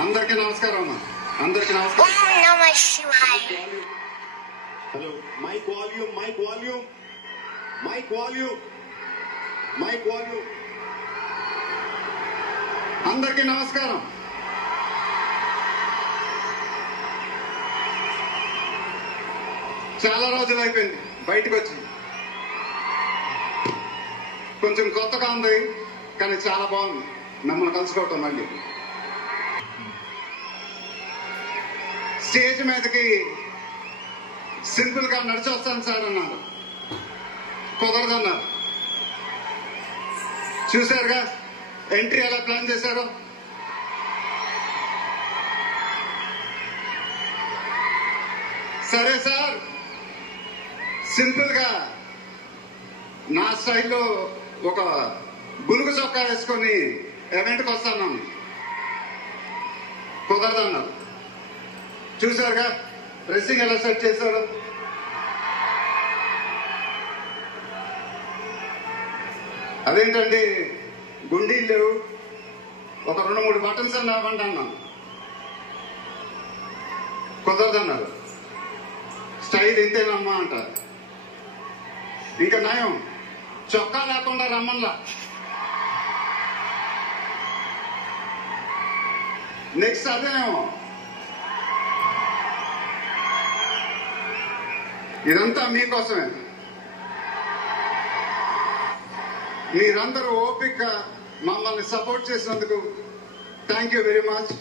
అందరికీ నమస్కారం అమ్మా. అందరికీ నమస్కారం. Hello, mic volume, mic volume, mic volume, mic volume. అందరికీ నమస్కారం. చాలా రోజులు అయిపోయింది బయటకు వచ్చి. కొంచెం కొత్తగా ఉంది కానీ చాలా బాగుంది మిమ్మల్ని కలుసుకోవటం. మళ్ళీ స్టేజ్ మీదకి సింపుల్ గా నడిచి వస్తాను సార్ అన్నారు. కుదరదన్నారు. చూశారుగా ఎంట్రీ ఎలా ప్లాన్ చేశారో. సరే సార్, సింపుల్ గా నా స్టైల్లో ఒక బులుగు చొక్కా వేసుకొని ఈవెంట్కి వస్తాను. కుదరదన్నారు. చూశారుగా డ్రెస్సింగ్ ఎలా సెట్ చేశారు. అదేంటండి గుండీలు లేవు, ఒక 2-3 బటన్స్ అన్న ఇవ్వండి అన్నాను. కుదరదన్నారు. స్టైల్ ఇంతేనమ్మా అంటారు. ఇంకా నయం చొక్కా లేకుండా రమ్మన్లా. నెక్స్ట్ అదేనేమో. ఇదంతా మీకోసమే. మీరందరూ ఓపిక మమ్మల్ని సపోర్ట్ చేసినందుకు thank you very much.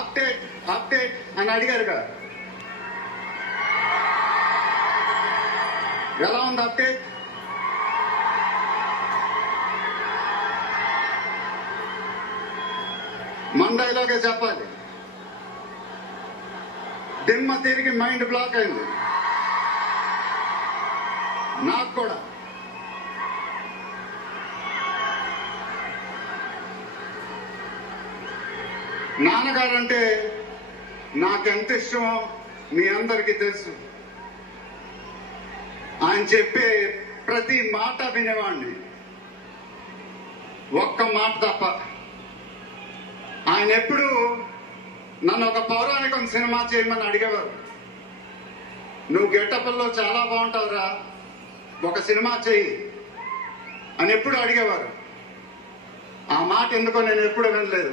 Update update అని అడిగారు కదా, ఎలా ఉంది అప్డేట్? మండైలోకే చెప్పాలి. దిమ్మ తిరిగి మైండ్ బ్లాక్ అయింది నాకు కూడా. నాన్నగారంటే నాకెంత ఇష్టమో మీ అందరికీ తెలుసు. ఆయన చెప్పే ప్రతి మాట వినేవాడిని, ఒక్క మాట తప్ప. ఆయన ఎప్పుడు నన్ను ఒక పౌరాణికం సినిమా చేయమని అడిగేవారు. నువ్వు గెటప్లో చాలా బాగుంటావురా, ఒక సినిమా చెయ్యి అని ఎప్పుడు అడిగేవారు. ఆ మాట ఎందుకో నేను ఎప్పుడు వినలేదు.